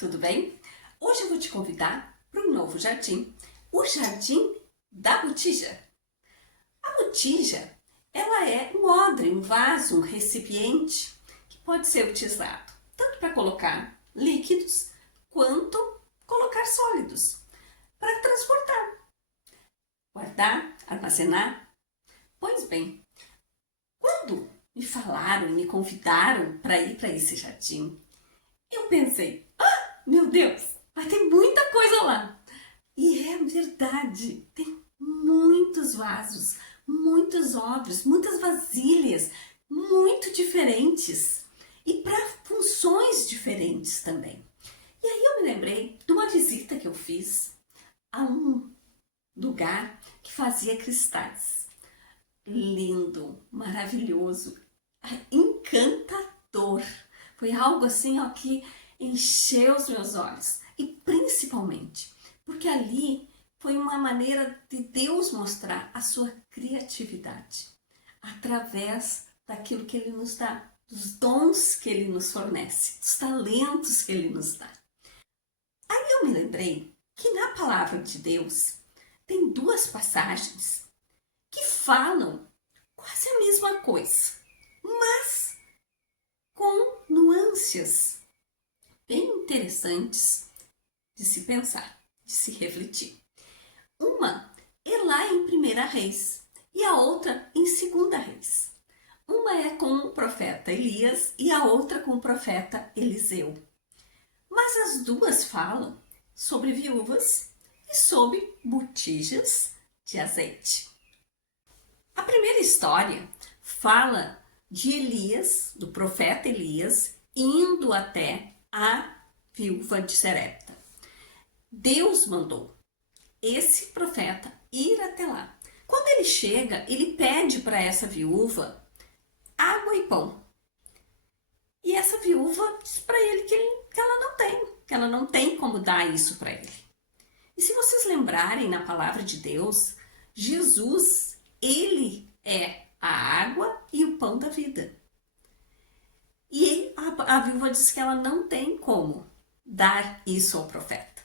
tudo bem? Hoje eu vou te convidar para um novo jardim, o Jardim da Botija. A botija, ela é um odre, um vaso, um recipiente que pode ser utilizado tanto para colocar líquidos quanto colocar sólidos, para transportar, guardar, armazenar. Pois bem, quando me falaram e me convidaram para ir para esse jardim, eu pensei, meu Deus, vai ter muita coisa lá. E é verdade, tem muitos vasos, muitos odres, muitas vasilhas, muito diferentes. E para funções diferentes também. E aí eu me lembrei de uma visita que eu fiz a um lugar que fazia cristais. Lindo, maravilhoso, encantador. Foi algo assim, ó, que encheu os meus olhos. E principalmente porque ali foi uma maneira de Deus mostrar a sua criatividade através daquilo que Ele nos dá, dos dons que Ele nos fornece, dos talentos que Ele nos dá. Aí eu me lembrei que na palavra de Deus tem duas passagens que falam quase a mesma coisa, mas com nuances bem interessantes de se pensar, de se refletir. Uma é lá em 1 Reis e a outra em 2 Reis. Uma é com o profeta Elias e a outra com o profeta Eliseu. Mas as duas falam sobre viúvas e sobre botijas de azeite. A primeira história fala de Elias, do profeta Elias, indo até a viúva de Serepta. Deus mandou esse profeta ir até lá. Quando ele chega, ele pede para essa viúva água e pão. E essa viúva diz para ele que ela não tem como dar isso para ele. E se vocês lembrarem na palavra de Deus, Jesus, ele é a água e o pão da vida. E a viúva diz que ela não tem como dar isso ao profeta.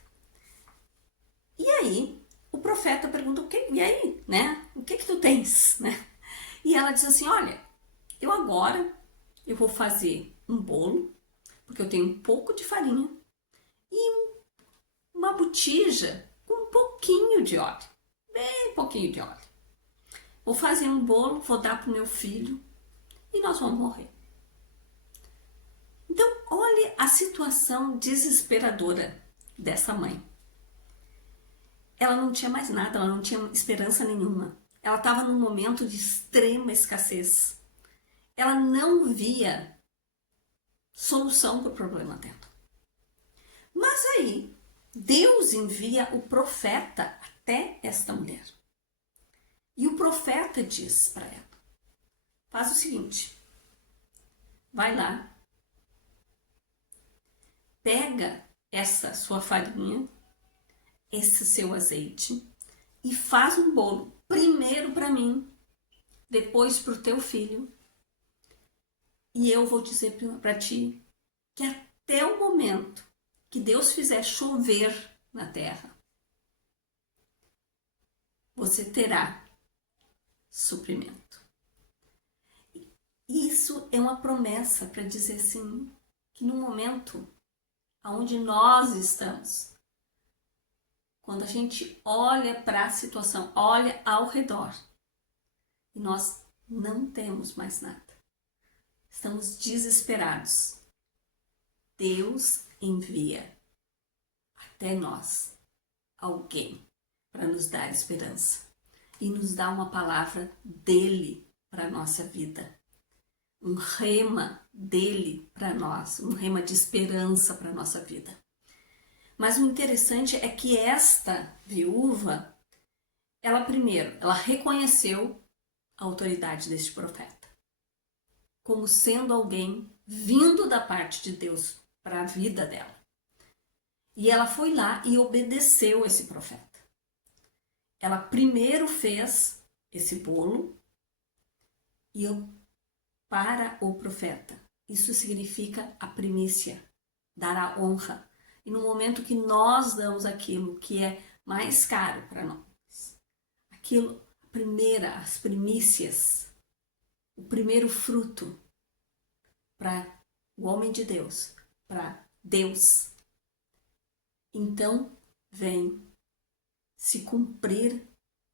E aí, o profeta pergunta, e aí, né? O que tu tens, né? E ela diz assim, olha, eu vou fazer um bolo, porque eu tenho um pouco de farinha e uma botija com um pouquinho de óleo, bem pouquinho de óleo. Vou fazer um bolo, vou dar pro meu filho e nós vamos morrer. Então, olhe a situação desesperadora dessa mãe. Ela não tinha mais nada, ela não tinha esperança nenhuma. Ela estava num momento de extrema escassez. Ela não via solução para o problema dela. Mas aí, Deus envia o profeta até esta mulher. E o profeta diz para ela, faz o seguinte, vai lá, pega essa sua farinha, esse seu azeite e faz um bolo, primeiro para mim, depois para o teu filho. E eu vou dizer para ti que até o momento que Deus fizer chover na terra, você terá suprimento. Isso é uma promessa para dizer assim, que no momento onde nós estamos, quando a gente olha para a situação, olha ao redor, e nós não temos mais nada, estamos desesperados, Deus envia até nós alguém para nos dar esperança e nos dar uma palavra dele para a nossa vida, um rema dele para nós, um rema de esperança para a nossa vida. Mas o interessante é que esta viúva, ela reconheceu a autoridade deste profeta como sendo alguém vindo da parte de Deus para a vida dela. E ela foi lá e obedeceu esse profeta. Ela primeiro fez esse bolo e para o profeta. Isso significa a primícia, dar a honra. e no momento que nós damos aquilo que é mais caro para nós, aquilo, as primícias, o primeiro fruto para o homem de Deus, para Deus, então vem se cumprir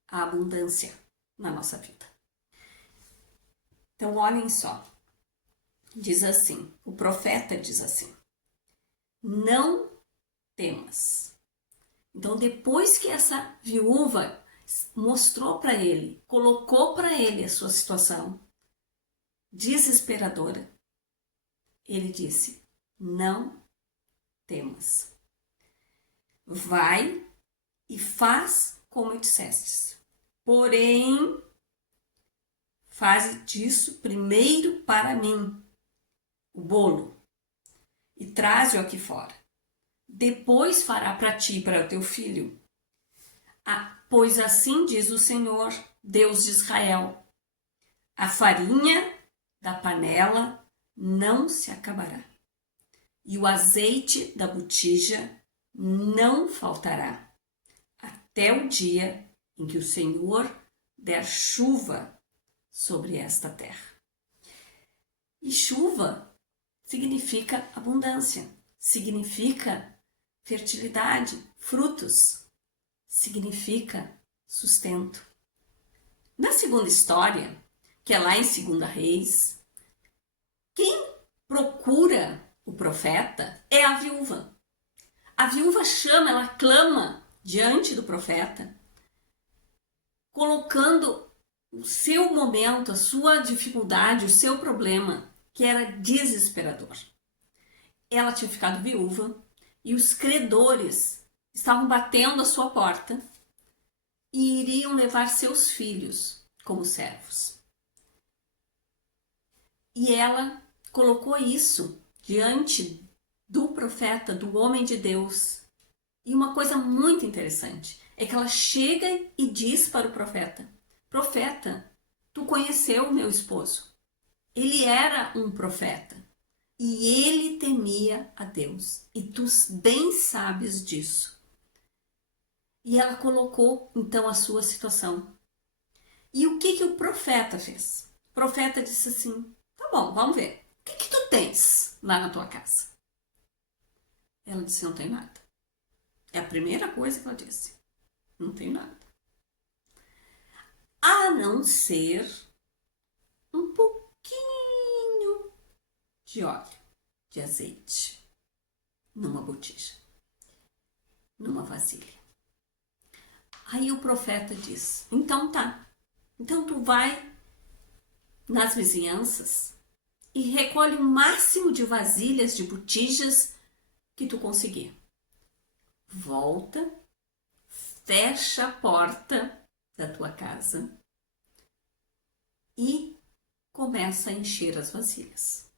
a abundância na nossa vida. Então olhem só, diz assim, o profeta diz assim, não temas. Então depois que essa viúva mostrou para ele, colocou para ele a sua situação desesperadora, ele disse, não temas. Vai e faz como eu disseste. Porém, faz disso primeiro para mim o bolo e traze-o aqui fora. Depois fará para ti e para o teu filho. Pois assim diz o Senhor, Deus de Israel, a farinha da panela não se acabará, e o azeite da botija não faltará, até o dia em que o Senhor der chuva sobre esta terra. E chuva significa abundância, significa fertilidade, frutos, significa sustento. Na segunda história, que é lá em 2 Reis, quem procura o profeta é a viúva. A viúva chama, ela clama diante do profeta, colocando o seu momento, a sua dificuldade, o seu problema, que era desesperador. Ela tinha ficado viúva e os credores estavam batendo a sua porta e iriam levar seus filhos como servos. E ela colocou isso diante do profeta, do homem de Deus. E uma coisa muito interessante é que ela chega e diz para o profeta, profeta, tu conheceu o meu esposo. Ele era um profeta e ele temia a Deus. E tu bem sabes disso. E ela colocou então a sua situação. E o que o profeta fez? O profeta disse assim, tá bom, vamos ver. O que tu tens lá na tua casa? Ela disse, não tem nada. É a primeira coisa que ela disse. Não tem nada. A não ser um pouquinho de óleo, de azeite, numa botija, numa vasilha. Aí o profeta diz, então tá. Então tu vai nas vizinhanças e recolhe o máximo de vasilhas, de botijas que tu conseguir. Volta, fecha a porta da tua casa e começa a encher as vasilhas.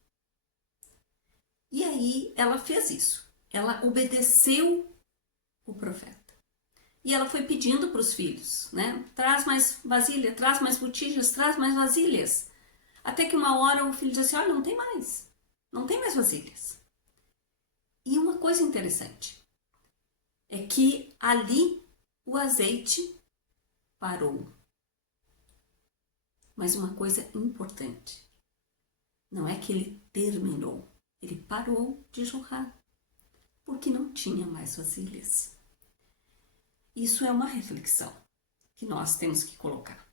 E aí ela fez isso. Ela obedeceu o profeta. E ela foi pedindo para os filhos, né? Traz mais vasilha, traz mais botijas, traz mais vasilhas. Até que uma hora o filho disse assim, olha, não tem mais vasilhas. E uma coisa interessante é que ali o azeite parou. Mas uma coisa importante, não é que ele terminou, ele parou de jorrar, porque não tinha mais vasilhas. Isso é uma reflexão que nós temos que colocar.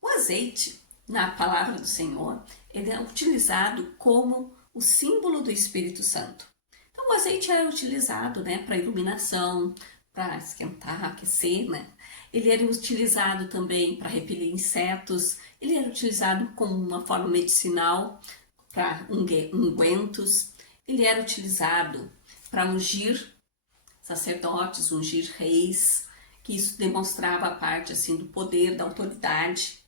O azeite, na palavra do Senhor, ele é utilizado como o símbolo do Espírito Santo. Então o azeite era utilizado, né, para iluminação, para esquentar, aquecer, né? Ele era utilizado também para repelir insetos, ele era utilizado como uma forma medicinal para ungüentos, ele era utilizado para ungir sacerdotes, ungir reis, que isso demonstrava a parte assim do poder, da autoridade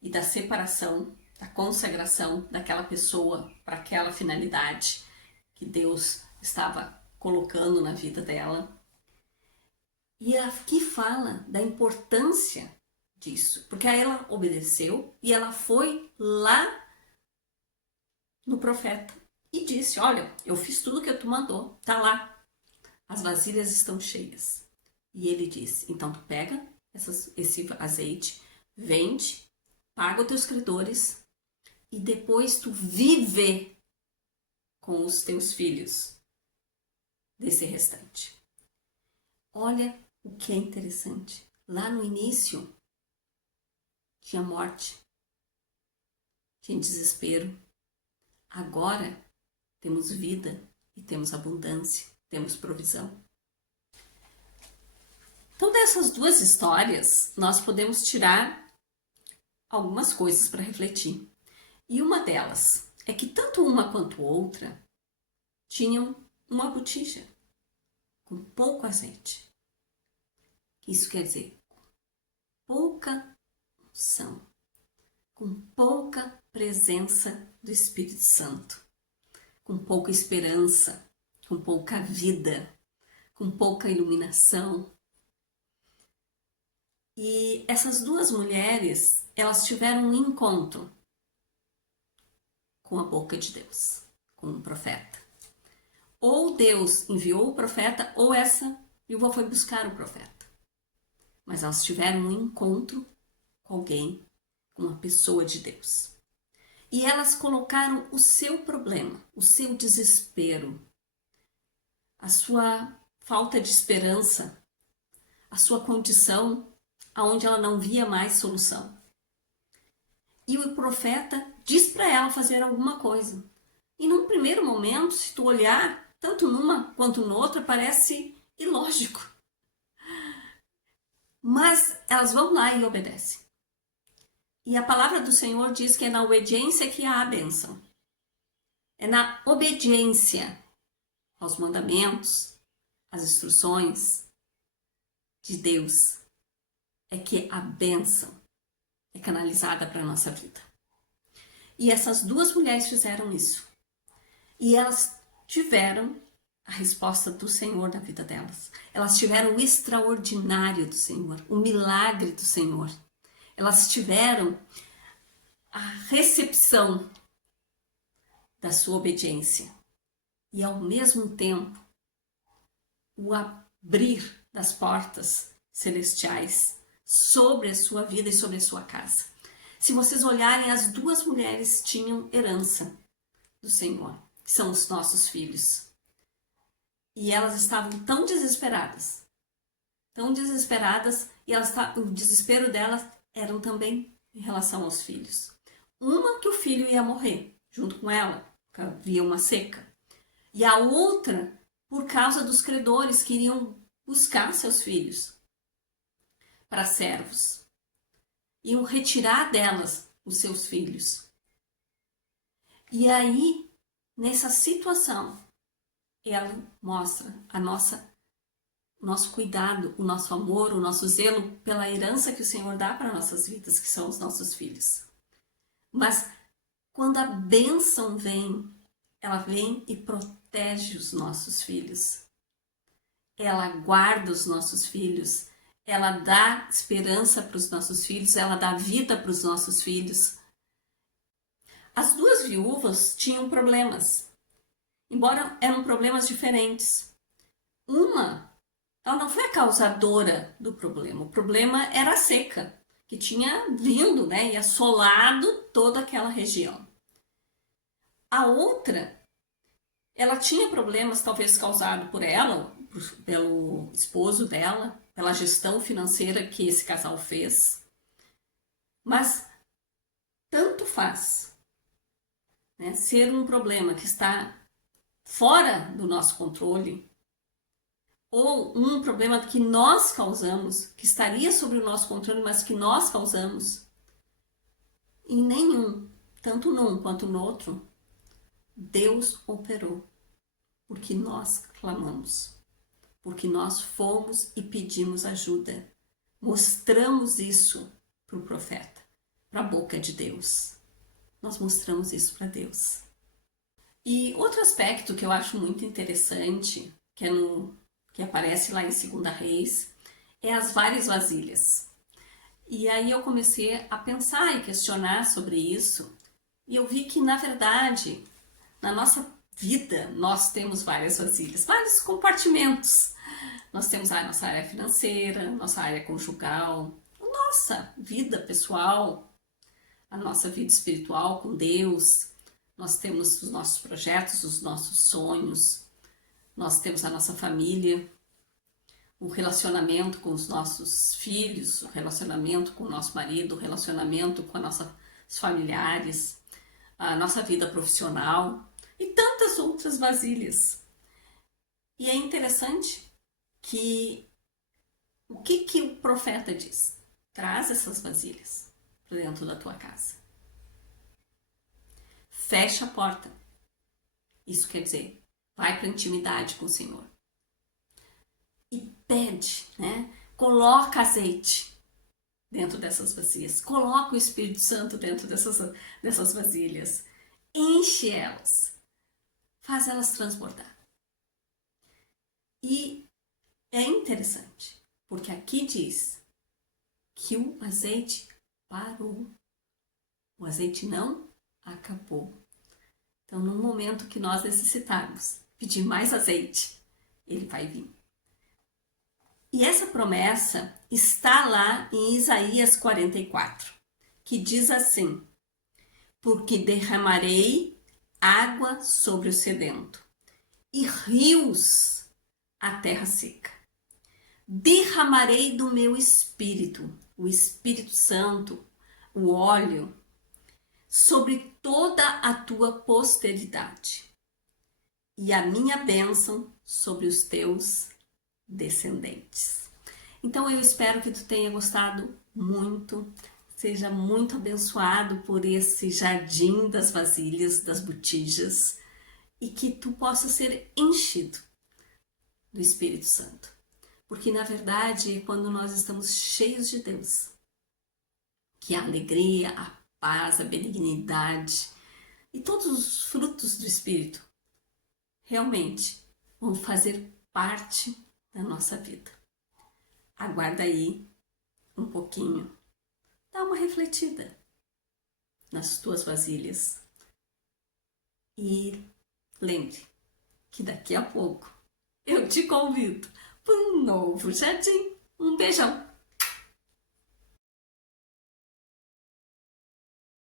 e da separação, da consagração daquela pessoa para aquela finalidade que Deus estava colocando na vida dela. E aqui fala da importância disso, porque aí ela obedeceu e ela foi lá no profeta e disse, olha, eu fiz tudo que tu mandou, tá lá as vasilhas estão cheias. E ele diz, então tu pega esse azeite, vende, paga os teus credores e depois tu vive com os teus filhos desse restante. Olha o que é interessante. Lá no início tinha morte, tinha desespero. Agora temos vida e temos abundância, temos provisão. Então, dessas duas histórias, nós podemos tirar algumas coisas para refletir. E uma delas é que tanto uma quanto outra tinham uma botija com pouco azeite. Isso quer dizer pouca unção, com pouca presença do Espírito Santo, com pouca esperança, com pouca vida, com pouca iluminação. E essas duas mulheres, elas tiveram um encontro com a boca de Deus, com um profeta. Ou Deus enviou o profeta, ou essa viúva foi buscar o profeta. Mas elas tiveram um encontro com alguém, com uma pessoa de Deus. E elas colocaram o seu problema, o seu desespero, a sua falta de esperança, a sua condição aonde ela não via mais solução. E o profeta diz para ela fazer alguma coisa. E num primeiro momento, se tu olhar, tanto numa quanto noutra, parece ilógico. Mas elas vão lá e obedecem. E a palavra do Senhor diz que é na obediência que há a bênção. É na obediência aos mandamentos, às instruções de Deus, é que a bênção é canalizada para a nossa vida. E essas duas mulheres fizeram isso. E elas tiveram a resposta do Senhor na vida delas. Elas tiveram o extraordinário do Senhor, o milagre do Senhor. Elas tiveram a recepção da sua obediência. E ao mesmo tempo, o abrir das portas celestiais sobre a sua vida e sobre a sua casa. Se vocês olharem, as duas mulheres tinham herança do Senhor, que são os nossos filhos. E elas estavam tão desesperadas, e o desespero delas eram também em relação aos filhos. Uma que o filho ia morrer junto com ela, porque havia uma seca. E a outra, por causa dos credores que iriam buscar seus filhos para servos. Iam retirar delas os seus filhos. E aí, nessa situação, ela mostra o nosso cuidado, o nosso amor, o nosso zelo pela herança que o Senhor dá para nossas vidas, que são os nossos filhos. Mas quando a bênção vem, ela vem e protege os nossos filhos. Ela guarda os nossos filhos. Ela dá esperança para os nossos filhos, ela dá vida para os nossos filhos. As duas viúvas tinham problemas, embora eram problemas diferentes. Uma, ela não foi a causadora do problema, o problema era a seca, que tinha vindo, e assolado toda aquela região. A outra, ela tinha problemas talvez causados por ela, pelo esposo dela, pela gestão financeira que esse casal fez. Mas tanto faz, ser um problema que está fora do nosso controle ou um problema que nós causamos, que estaria sobre o nosso controle, mas que nós causamos. Em nenhum, tanto num quanto no outro, Deus operou, porque nós clamamos. Porque nós fomos e pedimos ajuda. Mostramos isso para o profeta, para a boca de Deus. Nós mostramos isso para Deus. E outro aspecto que eu acho muito interessante, que aparece lá em 2 Reis, é as várias vasilhas. E aí eu comecei a pensar e questionar sobre isso. E eu vi que, na verdade, na nossa vida, nós temos várias vasilhas, vários compartimentos. Nós temos a nossa área financeira, nossa área conjugal, a nossa vida pessoal, a nossa vida espiritual com Deus. Nós temos os nossos projetos, os nossos sonhos. Nós temos a nossa família, o relacionamento com os nossos filhos, o relacionamento com o nosso marido, o relacionamento com as nossas familiares, a nossa vida profissional e tantas outras vasilhas. E é interessante que o que o profeta diz? Traz essas vasilhas para dentro da tua casa. Fecha a porta. Isso quer dizer, vai para a intimidade com o Senhor. E pede, né? Coloca azeite dentro dessas vasilhas. Coloca o Espírito Santo dentro dessas vasilhas. Enche elas. Faz elas transbordar. E é interessante, porque aqui diz que o azeite parou. O azeite não acabou. Então, no momento que nós necessitarmos pedir mais azeite, ele vai vir. E essa promessa está lá em Isaías 44, que diz assim: porque derramarei água sobre o sedento e rios a terra seca. Derramarei do meu espírito, o Espírito Santo, o óleo, sobre toda a tua posteridade, e a minha bênção sobre os teus descendentes. Então eu espero que tu tenha gostado muito, seja muito abençoado por esse jardim das vasilhas, das botijas, e que tu possa ser enchido do Espírito Santo. Porque na verdade é quando nós estamos cheios de Deus que a alegria, a paz, a benignidade e todos os frutos do Espírito realmente vão fazer parte da nossa vida. Aguarda aí um pouquinho, dá uma refletida nas tuas vasilhas e lembre que daqui a pouco eu te convido para um novo jardim. Um beijão!